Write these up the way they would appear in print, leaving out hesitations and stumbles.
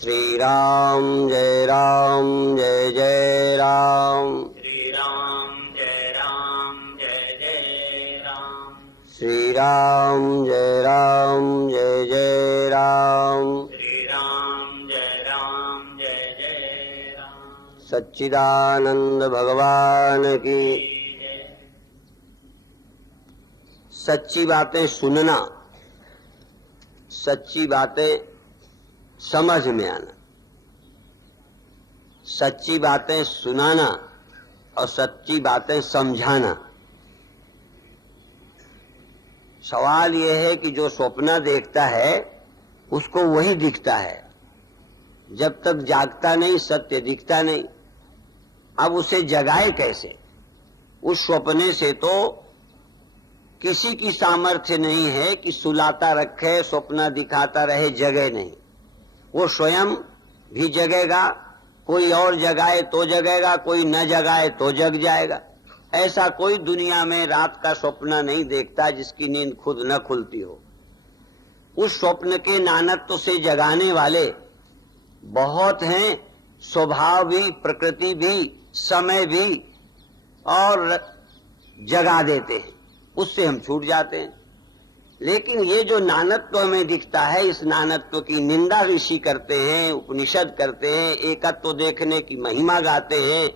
श्री राम जय जय राम। श्री राम जय जय राम। श्री राम जय जय राम। श्री राम जय जय राम। सच्चिदानंद भगवान की। सच्ची बातें सुनना, सच्ची बातें समझ में आना, सच्ची बातें सुनाना और सच्ची बातें समझाना। सवाल यह है कि जो स्वप्न देखता है उसको वही दिखता है, जब तक जागता नहीं सत्य दिखता नहीं। अब उसे जगाए कैसे? उस स्वप्ने से तो किसी की सामर्थ्य नहीं है कि सुलाता रखे, स्वप्न दिखाता रहे, जगे नहीं। वो स्वयं भी जगेगा, कोई और जगाए तो जगेगा, कोई न जगाए तो जग जाएगा। ऐसा कोई दुनिया में रात का स्वप्न नहीं देखता जिसकी नींद खुद न खुलती हो। उस स्वप्न के नानत्व से जगाने वाले बहुत हैं, स्वभाव भी, प्रकृति भी, समय भी, और जगा देते हैं, उससे हम छूट जाते हैं। लेकिन ये जो नानत्व हमें दिखता है, इस नानत्व की निंदा ऋषि करते हैं, उपनिषद करते हैं, एकत्व देखने की महिमा गाते हैं।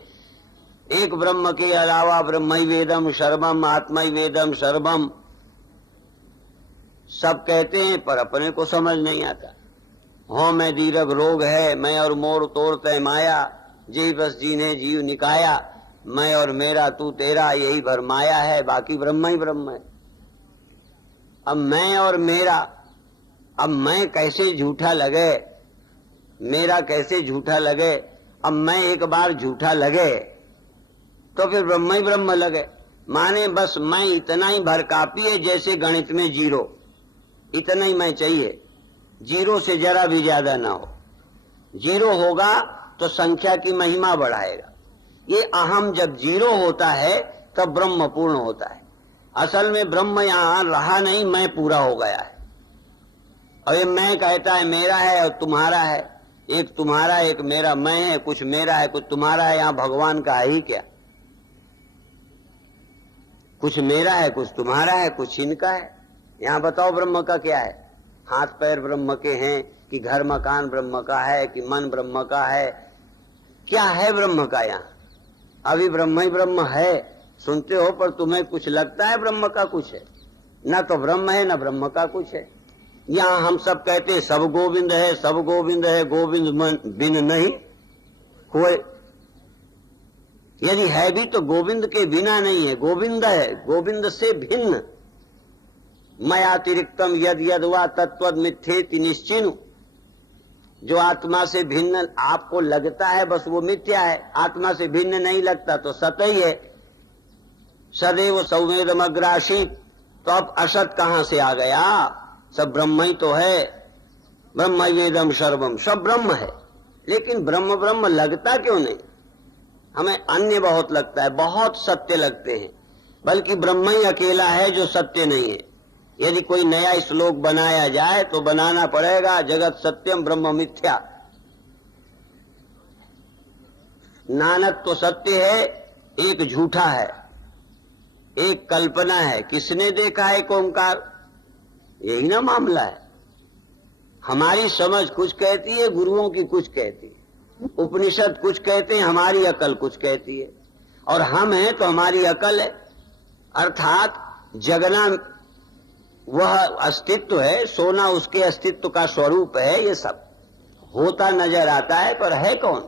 एक ब्रह्म के अलावा ब्रह्मई वेदम सर्वम, आत्मई वेदम सर्वम सब कहते हैं, पर अपने को समझ नहीं आता। हो मैं दीर्घ रोग है, मैं और मोर तोड़ तय माया, जी बस जीने जीव निकाया, मैं और मेरा तू तेरा, यही भर माया है, बाकी ब्रह्म ही ब्रह्म है। अब मैं और मेरा, अब मैं कैसे झूठा लगे, मेरा कैसे झूठा लगे। अब मैं एक बार झूठा लगे तो फिर ब्रह्म ही ब्रह्म लगे। माने बस मैं इतना ही भर काफी है, जैसे गणित में जीरो, इतना ही मैं चाहिए, जीरो से जरा भी ज्यादा ना हो। जीरो होगा तो संख्या की महिमा बढ़ाएगा। ये अहम जब जीरो होता है तब ब्रह्म पूर्ण होता है। असल में ब्रह्म यहां रहा नहीं, मैं पूरा हो गया है। और ये मैं कहता है मेरा है और तुम्हारा है, एक तुम्हारा एक मेरा, मैं है, कुछ मेरा है कुछ तुम्हारा है। यहां भगवान का है ही क्या? कुछ मेरा है कुछ तुम्हारा है कुछ इनका है। यहां बताओ ब्रह्म का क्या है? हाथ पैर ब्रह्म के हैं कि घर मकान ब्रह्म का है कि मन ब्रह्म का है? क्या है ब्रह्म का? यहां अभी ब्रह्म ही ब्रह्म है सुनते हो, पर तुम्हें कुछ लगता है ब्रह्म का कुछ है? ना तो ब्रह्म है ना ब्रह्म का कुछ है। यहां हम सब कहते हैं सब गोविंद है, सब गोविंद है, गोविंद बिन नहीं कोई। यदि है भी तो गोविंद के बिना नहीं है, गोविंद है, गोविंद से भिन्न। मयातिरिक्तम यद यद वा तत्वद मिथ्येति निश्चिनु। जो आत्मा से भिन्न आपको लगता है बस वो मिथ्या है, आत्मा से भिन्न नहीं लगता तो सत्य ही है। सदैव सौवेदमग्रासी, तो अब असत कहां से आ गया? सब ब्रह्म ही तो है। ब्रह्म वेदम सर्वम, सब ब्रह्म है। लेकिन ब्रह्म ब्रह्म लगता क्यों नहीं? हमें अन्य बहुत लगता है, बहुत सत्य लगते हैं, बल्कि ब्रह्म ही अकेला है जो सत्य नहीं है। यदि कोई नया श्लोक बनाया जाए तो बनाना पड़ेगा जगत सत्यम ब्रह्म मिथ्या। नानक तो सत्य है, एक झूठा है, एक कल्पना है। किसने देखा है ओंकार? यही ना मामला है। हमारी समझ कुछ कहती है, गुरुओं की कुछ कहती है, उपनिषद कुछ कहते हैं, हमारी अकल कुछ कहती है। और हम हैं तो हमारी अकल है। अर्थात जगना वह अस्तित्व है, सोना उसके अस्तित्व का स्वरूप है। ये सब होता नजर आता है, पर है कौन?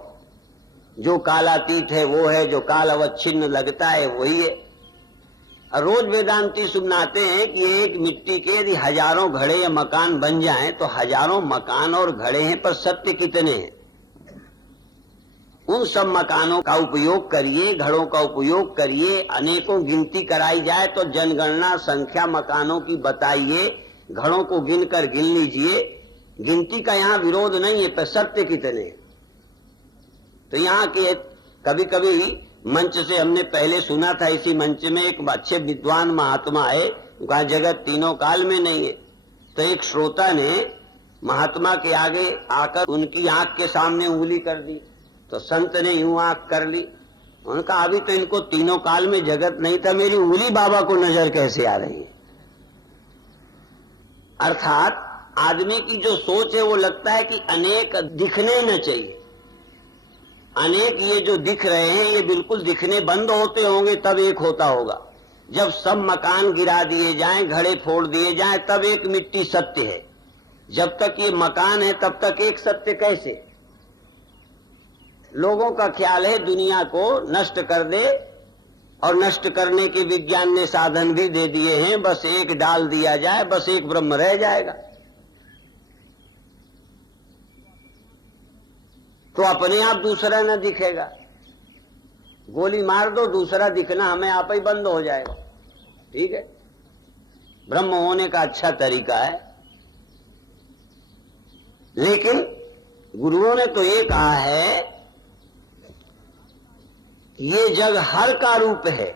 जो कालातीत है वो है, जो काल अवच्छिन्न लगता है वही है। रोज वेदांती सुनाते हैं कि एक मिट्टी के यदि हजारों घड़े या मकान बन जाएं तो हजारों मकान और घड़े हैं, पर सत्य कितने हैं? उन सब मकानों का उपयोग करिए, घड़ों का उपयोग करिए, अनेकों गिनती कराई जाए तो जनगणना संख्या मकानों की बताइए, घड़ों को गिनकर गिन लीजिए। गिनती का यहाँ विरोध नहीं है, पर सत्य कितने हैं? तो यहाँ के कभी कभी मंच से हमने पहले सुना था, इसी मंच में एक अच्छे विद्वान महात्मा है, कहा जगत तीनों काल में नहीं है। तो एक श्रोता ने महात्मा के आगे आकर उनकी आंख के सामने उंगली कर दी, तो संत ने यूं आंख कर ली। उनका अभी तो इनको तीनों काल में जगत नहीं था, मेरी उंगली बाबा को नजर कैसे आ रही है। अर्थात आदमी की जो सोच है वो लगता है कि अनेक दिखने ही न चाहिए। अनेक ये जो दिख रहे हैं ये बिल्कुल दिखने बंद होते होंगे तब एक होता होगा। जब सब मकान गिरा दिए जाएं, घड़े फोड़ दिए जाएं, तब एक मिट्टी सत्य है। जब तक ये मकान है तब तक एक सत्य कैसे? लोगों का ख्याल है दुनिया को नष्ट कर दे, और नष्ट करने के विज्ञान ने साधन भी दे दिए हैं। बस एक डाल दिया जाए, बस एक ब्रह्म रह जाएगा, तो अपने आप दूसरा न दिखेगा। गोली मार दो, दूसरा दिखना हमें आप ही बंद हो जाएगा। ठीक है, ब्रह्म होने का अच्छा तरीका है। लेकिन गुरुओं ने तो ये कहा है ये जग हर का रूप है,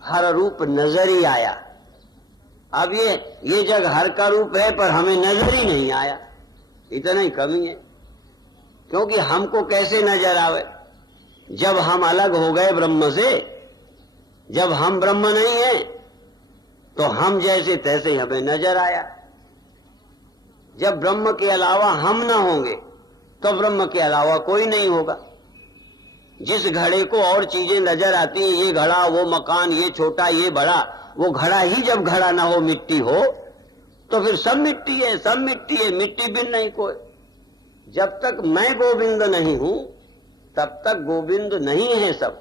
हर रूप नजर ही आया। अब ये जग हर का रूप है पर हमें नजर ही नहीं आया, इतना ही कमी है। क्योंकि हमको कैसे नजर आवे? जब हम अलग हो गए ब्रह्म से, जब हम ब्रह्म नहीं है तो हम जैसे तैसे ही हमें नजर आया। जब ब्रह्म के अलावा हम न होंगे तो ब्रह्म के अलावा कोई नहीं होगा। जिस घड़े को और चीजें नजर आती हैं, ये घड़ा, वो मकान, ये छोटा, ये बड़ा, वो घड़ा ही जब घड़ा ना हो, मिट्टी हो, तो फिर सब मिट्टी है, सब मिट्टी है, मिट्टी बिन नहीं कोई। जब तक मैं गोविंद नहीं हूं तब तक गोविंद नहीं है सब।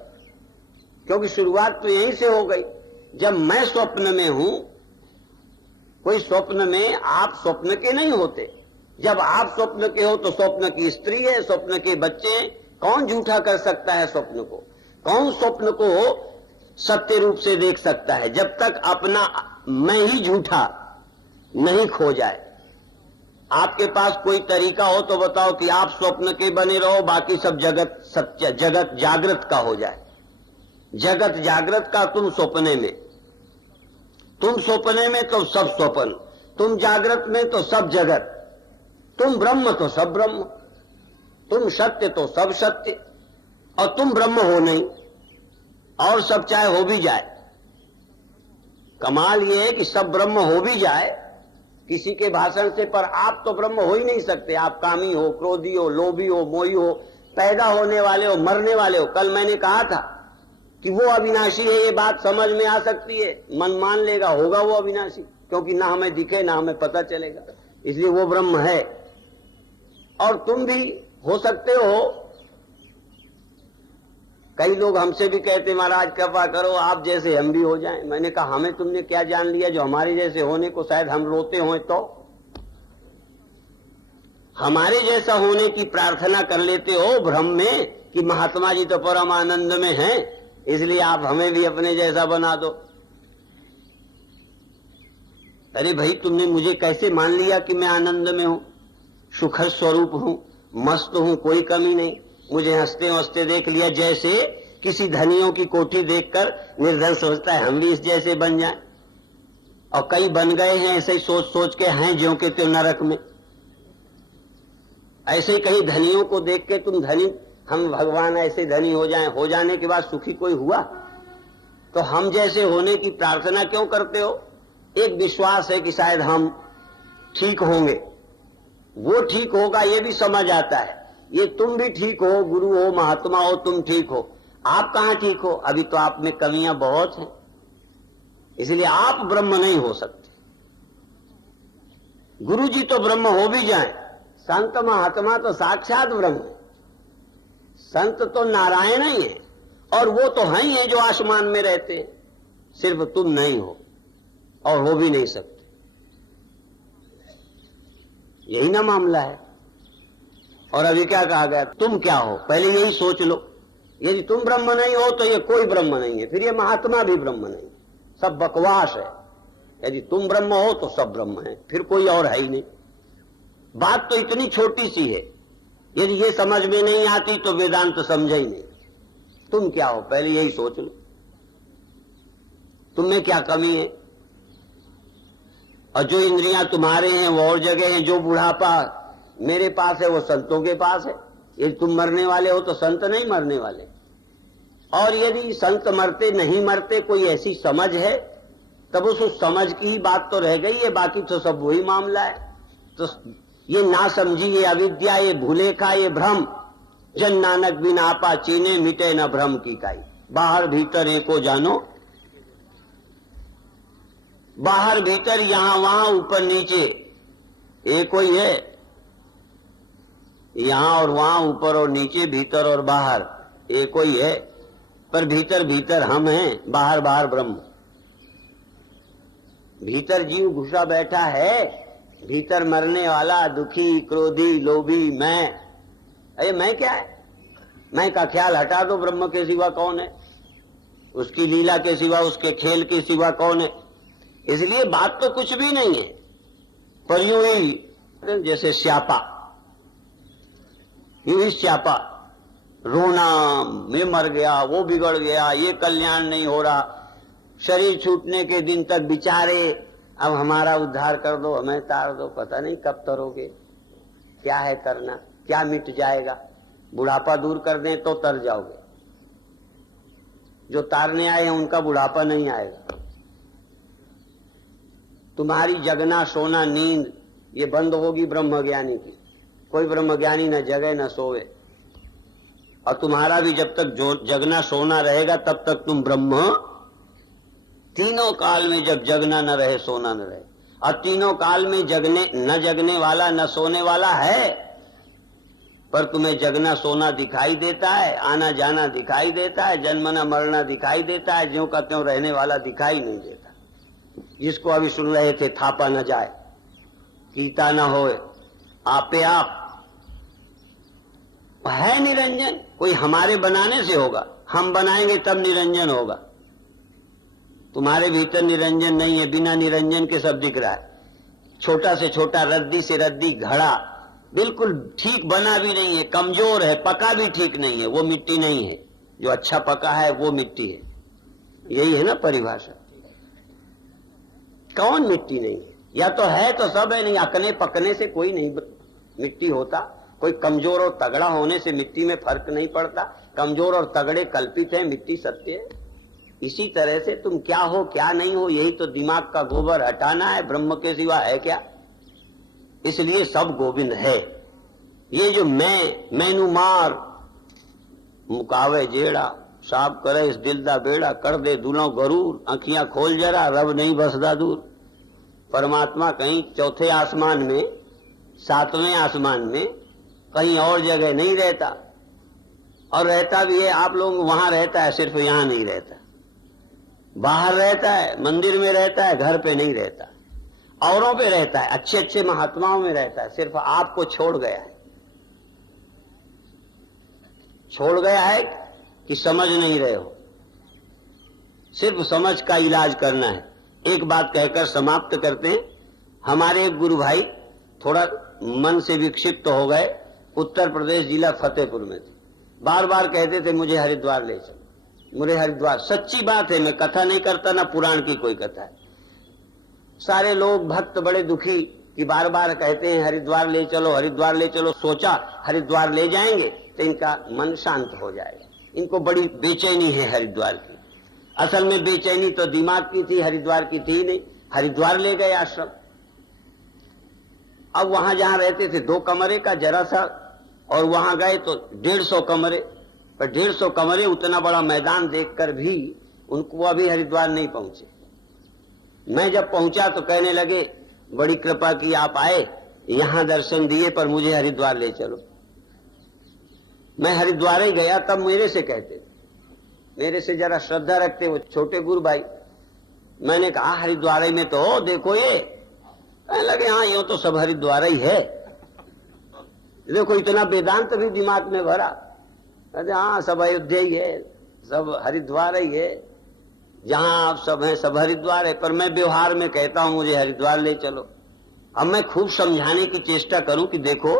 क्योंकि शुरुआत तो यहीं से हो गई। जब मैं स्वप्न में हूं, कोई स्वप्न में, आप स्वप्न के नहीं होते। जब आप स्वप्न के हो तो स्वप्न की स्त्री है, स्वप्न के बच्चे हैं। कौन झूठा कर सकता है स्वप्न को? कौन स्वप्न को सत्य रूप से देख सकता है? जब तक अपना मैं ही झूठा नहीं खो जाए। आपके पास कोई तरीका हो तो बताओ कि आप स्वप्न के बने रहो, बाकी सब जगत सत्य, जगत जागृत का हो जाए। जगत जागृत का, तुम स्वप्ने में, तुम स्वप्ने में तो सब स्वप्न, तुम जागृत में तो सब जगत, तुम ब्रह्म तो सब ब्रह्म, तुम सत्य तो सब सत्य, और तुम ब्रह्म हो नहीं, और सब चाहे हो भी जाए। कमाल ये है कि सब ब्रह्म हो भी जाए किसी के भाषण से, पर आप तो ब्रह्म हो ही नहीं सकते। आप कामी हो, क्रोधी हो, लोभी हो, मोही हो, पैदा होने वाले हो, मरने वाले हो। कल मैंने कहा था कि वो अविनाशी है, ये बात समझ में आ सकती है, मन मान लेगा, होगा वो अविनाशी, क्योंकि ना हमें दिखे ना हमें पता चलेगा, इसलिए वो ब्रह्म है। और तुम भी हो सकते हो। कई लोग हमसे भी कहते महाराज कृपा करो आप जैसे हम भी हो जाएं। मैंने कहा हमें तुमने क्या जान लिया जो हमारे जैसे होने को शायद हम रोते हों, तो हमारे जैसा होने की प्रार्थना कर लेते हो भ्रम में कि महात्मा जी तो परम आनंद में हैं, इसलिए आप हमें भी अपने जैसा बना दो। अरे भाई, तुमने मुझे कैसे मान लिया कि मैं आनंद में हूं, सुखद स्वरूप हूं, मस्त हूं, कोई कमी नहीं। मुझे हंसते हंसते देख लिया, जैसे किसी धनियों की कोठी देखकर निर्धन सोचता है हम भी इस जैसे बन जाएं। और कई बन गए हैं ऐसे ही सोच सोच के, हैं ज्यों के त्यों नरक में। ऐसे ही कहीं धनियों को देख के तुम धनी, हम भगवान ऐसे धनी हो जाएं, हो जाने के बाद सुखी कोई हुआ? तो हम जैसे होने की प्रार्थना क्यों करते हो? एक विश्वास है कि शायद हम ठीक होंगे, वो ठीक होगा, ये भी समझ आता है। ये तुम भी ठीक हो, गुरु हो, महात्मा हो, तुम ठीक हो। आप कहां ठीक हो? अभी तो आप में कमियां बहुत हैं, इसलिए आप ब्रह्म नहीं हो सकते। गुरु जी तो ब्रह्म हो भी जाएं, संत महात्मा तो साक्षात ब्रह्म है। संत तो नारायण ही है, और वो तो हैं ही है जो आसमान में रहते हैं। सिर्फ तुम नहीं हो और हो भी नहीं सकते। यही ना मामला है। और अभी क्या कहा गया? तुम क्या हो, पहले यही सोच लो। यदि तुम ब्रह्म नहीं हो तो ये कोई ब्रह्म नहीं है, फिर ये महात्मा भी ब्रह्म नहीं, सब बकवास है। यदि तुम ब्रह्म हो तो सब ब्रह्म है, फिर कोई और है ही नहीं। बात तो इतनी छोटी सी है, यदि ये समझ में नहीं आती तो वेदांत समझे ही नहीं। तुम क्या हो, पहले यही सोच लो, तुम में क्या कमी है। और जो इंद्रियां तुम्हारे हैं वो और जगह हैं। जो बुढ़ापा मेरे पास है वो संतों के पास है। यदि तुम मरने वाले हो तो संत नहीं मरने वाले। और यदि संत मरते नहीं मरते कोई ऐसी समझ है, तब उस समझ की ही बात तो रह गई है, बाकी तो सब वही मामला है। तो ये ना समझी, ये अविद्या, ये भूलेखा, ये भ्रम, जन नानक बिन आपा चीने मिटे न भ्रम की काई। बाहर भीतर एको जानो, बाहर भीतर यहां वहां ऊपर नीचे एक ही है। यहां और वहां, ऊपर और नीचे, भीतर और बाहर एक ही है। पर भीतर भीतर हम हैं, बाहर बाहर ब्रह्म। भीतर जीव घुसा बैठा है, भीतर मरने वाला, दुखी, क्रोधी, लोभी मैं। अरे मैं क्या है? मैं का ख्याल हटा दो, ब्रह्म के सिवा कौन है? उसकी लीला के सिवा, उसके खेल के सिवा कौन है? इसलिए बात तो कुछ भी नहीं है, पर यूं ही जैसे स्यापा, यूं ही स्यापा, रोना, मैं मर गया, वो बिगड़ गया, ये कल्याण नहीं हो रहा, शरीर छूटने के दिन तक बिचारे, अब हमारा उद्धार कर दो, हमें तार दो। पता नहीं कब तरोगे, क्या है तरना, क्या मिट जाएगा। बुढ़ापा दूर कर दें तो तर जाओगे, जो तारने आए हैं उनका बुढ़ापा नहीं आएगा। तुम्हारी जगना सोना नींद ये बंद होगी ब्रह्मज्ञानी की। कोई ब्रह्मज्ञानी न जगे न सोवे, और तुम्हारा भी जब तक जो जगना सोना रहेगा तब तक तुम ब्रह्म। तीनों काल में जब जगना न रहे, सोना न रहे, और तीनों काल में जगने न जगने वाला न सोने वाला है, पर तुम्हें जगना सोना दिखाई देता है, आना जाना दिखाई देता है, जन्मना मरना दिखाई देता है, ज्यों का त्यों रहने वाला दिखाई नहीं देता। जिसको अभी सुन रहे थे, थापा न जाए, कीता न होए, आपे आप है निरंजन। कोई हमारे बनाने से होगा, हम बनाएंगे तब निरंजन होगा। तुम्हारे भीतर निरंजन नहीं है, बिना निरंजन के सब दिख रहा है। छोटा से छोटा, रद्दी से रद्दी घड़ा बिल्कुल ठीक बना भी नहीं है, कमजोर है, पका भी ठीक नहीं है, वो मिट्टी नहीं है। जो अच्छा पका है वो मिट्टी है। यही है ना परिभाषा। कौन मिट्टी नहीं है? या तो है तो सब है, नहीं अकने पकने से कोई नहीं मिट्टी होता। कोई कमजोर और तगड़ा होने से मिट्टी में फर्क नहीं पड़ता। कमजोर और तगड़े कल्पित है, मिट्टी सत्य है। इसी तरह से तुम क्या हो क्या नहीं हो, यही तो दिमाग का गोबर हटाना है। ब्रह्म के सिवा है क्या? इसलिए सब गोविंद है। ये जो मैनू मार मुकावे जेड़ा, साफ करे इस दिल दा बेड़ा, कर दे दुलों गरूर, आंखियां खोल जरा, रब नहीं बसदा दूर। परमात्मा कहीं चौथे आसमान में, सातवें आसमान में, कहीं और जगह नहीं रहता। और रहता भी है, आप लोग वहां रहता है, सिर्फ यहां नहीं रहता। बाहर रहता है, मंदिर में रहता है, घर पे नहीं रहता। औरों पे रहता है, अच्छे अच्छे महात्माओं में रहता है, सिर्फ आपको छोड़ गया है। छोड़ गया है कि समझ नहीं रहे हो। सिर्फ समझ का इलाज करना है। एक बात कहकर समाप्त करते हैं। हमारे एक गुरु भाई थोड़ा मन से विक्षिप्त हो गए, उत्तर प्रदेश जिला फतेहपुर में थे। बार बार कहते थे मुझे हरिद्वार ले चलो, मुझे हरिद्वार। सच्ची बात है, मैं कथा नहीं करता, ना पुराण की कोई कथा है। सारे लोग भक्त बड़े दुखी कि बार बार कहते हैं हरिद्वार ले चलो, हरिद्वार ले चलो। सोचा हरिद्वार ले जाएंगे तो इनका मन शांत हो जाएगा। इनको बड़ी बेचैनी है हरिद्वार की। असल में बेचैनी तो दिमाग की थी, हरिद्वार की थी नहीं। हरिद्वार ले गए आश्रम। अब वहां जहां रहते थे 2 कमरे का जरा सा, और वहां गए तो 150 कमरे। पर 150 कमरे, उतना बड़ा मैदान देखकर भी उनको अभी हरिद्वार नहीं पहुंचे। मैं जब पहुंचा तो कहने लगे बड़ी कृपा की आप आए, यहां दर्शन दिए, पर मुझे हरिद्वार ले चलो। मैं हरिद्वार ही गया, तब मेरे से कहते थे, मेरे से जरा श्रद्धा रखते वो छोटे गुरु भाई। मैंने कहा हरिद्वार में तो हो, देखो ये। कहने लगे हाँ यूं तो सब हरिद्वार ही है, देखो इतना वेदांत भी दिमाग में भरा। कहते हाँ सब अयोध्या ही है, सब हरिद्वार ही है, जहां आप सब हैं सब हरिद्वार है। पर मैं व्यवहार में कहता हूं मुझे हरिद्वार ले चलो। अब मैं खूब समझाने की चेष्टा करूं कि देखो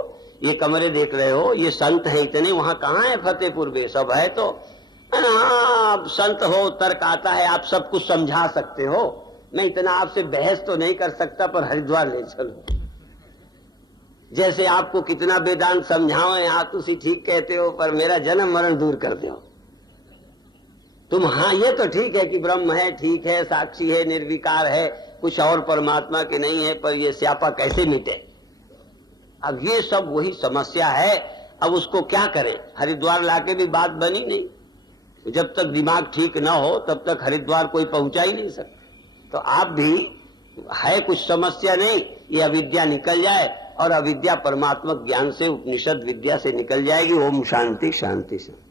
ये कमरे देख रहे हो, ये संत है इतने, वहां कहां है फतेहपुर में, सब है तो। हाँ आप संत हो, तर्क आता है, आप सब कुछ समझा सकते हो, मैं इतना आपसे बहस तो नहीं कर सकता, पर हरिद्वार ले चलो। जैसे आपको कितना वेदांत समझाओ, आप तुसी ठीक कहते हो, पर मेरा जन्म मरण दूर कर दो तुम। हाँ, ये तो ठीक है कि ब्रह्म है, ठीक है, साक्षी है, निर्विकार है, कुछ और परमात्मा के नहीं है, पर ये स्यापा कैसे मिटे? अब ये सब वही समस्या है। अब उसको क्या करें? हरिद्वार लाके भी बात बनी नहीं। जब तक दिमाग ठीक ना हो तब तक हरिद्वार कोई पहुंचा ही नहीं सकता। तो आप भी है कुछ समस्या नहीं, ये अविद्या निकल जाए, और अविद्या परमात्मक ज्ञान से, उपनिषद विद्या से निकल जाएगी। ओम शांति शांति शांति।